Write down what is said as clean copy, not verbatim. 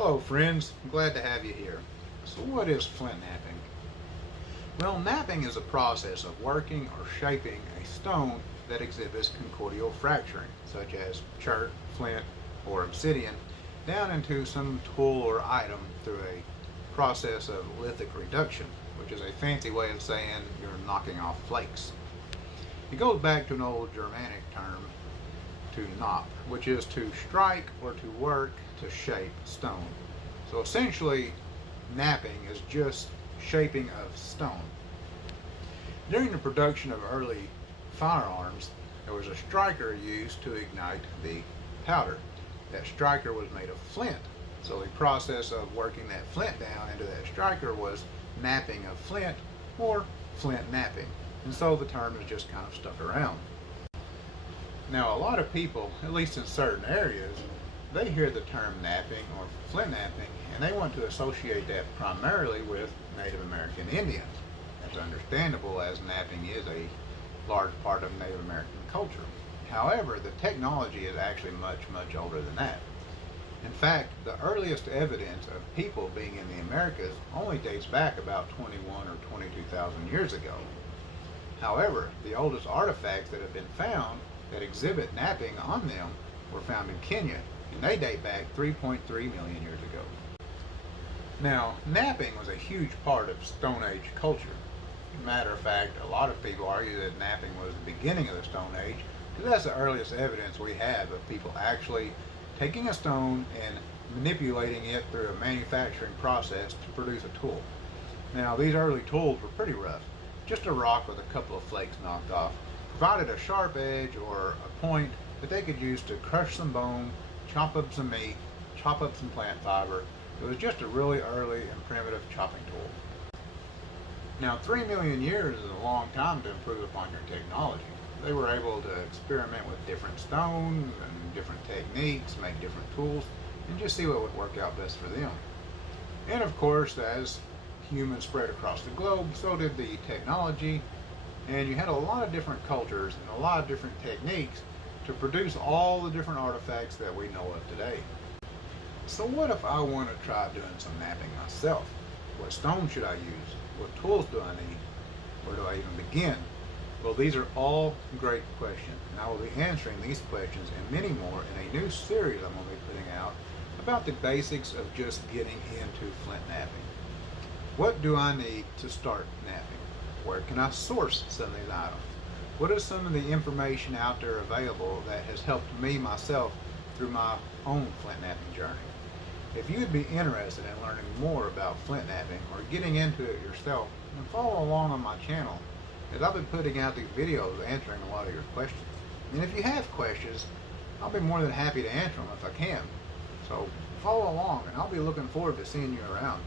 Hello friends, I'm glad to have you here. So what is flint knapping? Well, knapping is a process of working or shaping a stone that exhibits conchoidal fracturing, such as chert, flint, or obsidian, down into some tool or item through a process of lithic reduction, which is a fancy way of saying you're knocking off flakes. It goes back to an old Germanic term, to knap, which is to strike or to work to shape stone. So essentially, knapping is just shaping of stone. During the production of early firearms, there was a striker used to ignite the powder. That striker was made of flint. So the process of working that flint down into that striker was knapping of flint, or flint knapping. And so the term has just kind of stuck around. Now, a lot of people, at least in certain areas, they hear the term knapping or flint knapping and they want to associate that primarily with Native American Indians. That's understandable, as knapping is a large part of Native American culture. However, the technology is actually much, much older than that. In fact, the earliest evidence of people being in the Americas only dates back about 21 or 22,000 years ago. However, the oldest artifacts that have been found that exhibit knapping on them were found in Kenya, and they date back 3.3 million years ago. Now, knapping was a huge part of Stone Age culture. Matter of fact, a lot of people argue that knapping was the beginning of the Stone Age, because that's the earliest evidence we have of people actually taking a stone and manipulating it through a manufacturing process to produce a tool. Now, these early tools were pretty rough. Just a rock with a couple of flakes knocked off, provided a sharp edge or a point that they could use to crush some bone, chop up some meat, chop up some plant fiber. It was just a really early and primitive chopping tool. Now, 3 million years is a long time to improve upon your technology. They were able to experiment with different stones and different techniques, make different tools, and just see what would work out best for them. And of course, as humans spread across the globe, so did the technology, and you had a lot of different cultures and a lot of different techniques to produce all the different artifacts that we know of today. So what if I want to try doing some knapping myself? What stone should I use? What tools do I need? Where do I even begin? Well, these are all great questions, and I will be answering these questions and many more in a new series I'm going to be putting out about the basics of just getting into flint knapping. What do I need to start knapping? Where can I source some of these items? What is some of the information out there available that has helped me myself through my own flint knapping journey? If you would be interested in learning more about flint knapping or getting into it yourself, then follow along on my channel, as I'll be putting out these videos answering a lot of your questions. And if you have questions, I'll be more than happy to answer them if I can. So follow along, and I'll be looking forward to seeing you around.